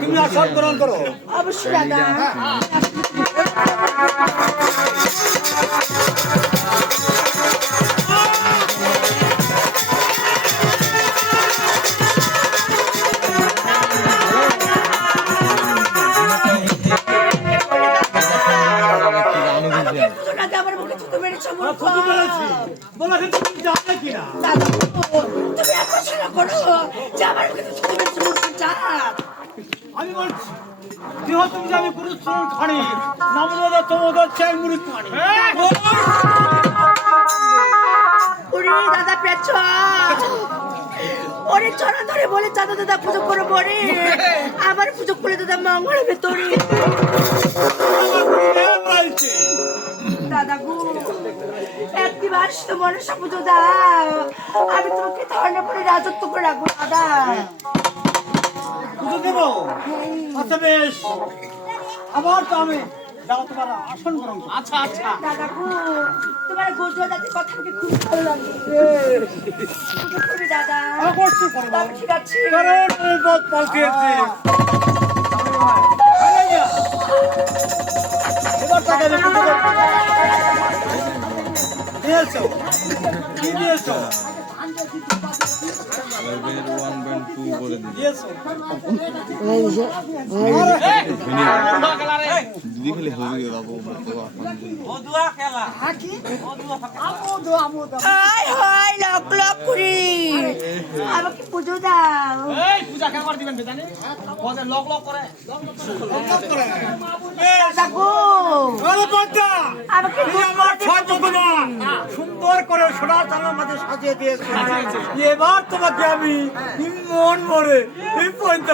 তুমি আসন গ্রহণ করো। অবশ্যই দাদা। আমি বলছি যেহেতু আমি পুরুষ খানি নামদাদা তোমাদের চাই মুড়ি খানি দাদা পেছ ওরে চড়া ধরে বলে চাঁদা দাদা পুজো করে পড়ে আবার পুজো করে দাদা মঙ্গল ভেতরে দাদা গো একবার তো মনসা পুজো দাও আমি তোমাকে ধর্ণা করে রাজত্ব করে রাখবো দাদা পুজো দেবো আচ্ছা বেশ আবার তো আমি যাও তোমার আসন গ্রহণ করো। আচ্ছা আচ্ছা দাদা গো তোমার গোজো দাদি কথা আমাকে খুব ভালো লাগে দাদা করছি করবো ঠিক আছে বহুত পাল্টিয়েছি এবার টাকা দিয়েছো কি দিয়েছো আমাকে পুজো দাও পূজা কেমন দিবেন জানি লক লক করে সুন্দর করে সোনা চালার মাঝে সাজিয়ে দিয়েছে এবার তোমাকে আমি মন মরে এই পর্যন্ত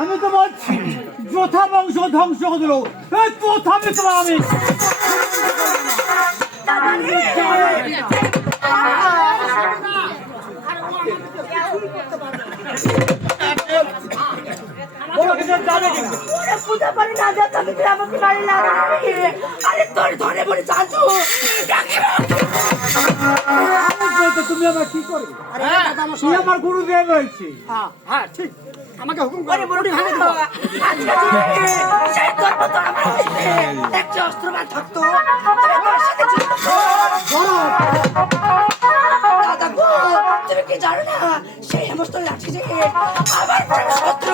আমি তো বলছি যথা বংশ ধ্বংস হলো কথা আমি তোমার তুমি আমার কি করবে তুই আমার গুরু দেব রয়েছে হ্যাঁ ঠিক আমাকে হুকুম করে বড়ি ভাঙে দেবো একটা অস্ত্রবাদ থাকতো দাদা গো তুমি কি জানো না সেই সমস্ত লাঠি যে আবার শত্রু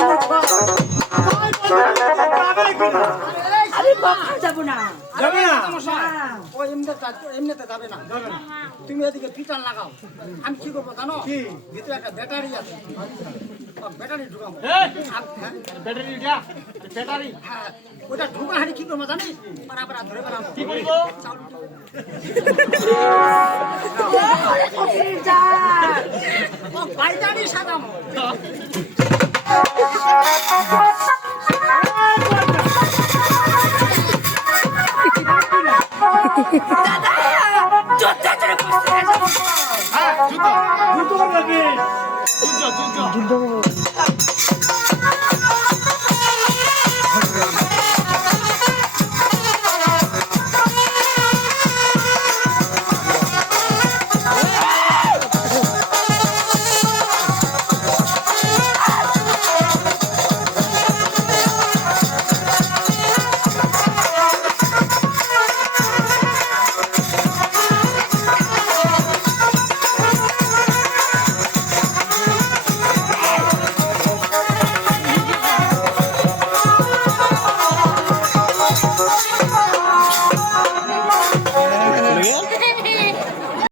আমি কখন যাবো না যাবে না ও এমনিতে যাবে না তুমি এদিকে ফিটান লাগাও আমি কি করবো জানো ভিতরে একটা ব্যাটারি আছে ব্যাটারি ঢুকাবো ব্যাটারি হ্যাঁ ওটা ঢুকা হারি কি করবো জানি পারা ধরে বেড়াবো কি বলবো বাইদানি সাজাবো যুদ্ধ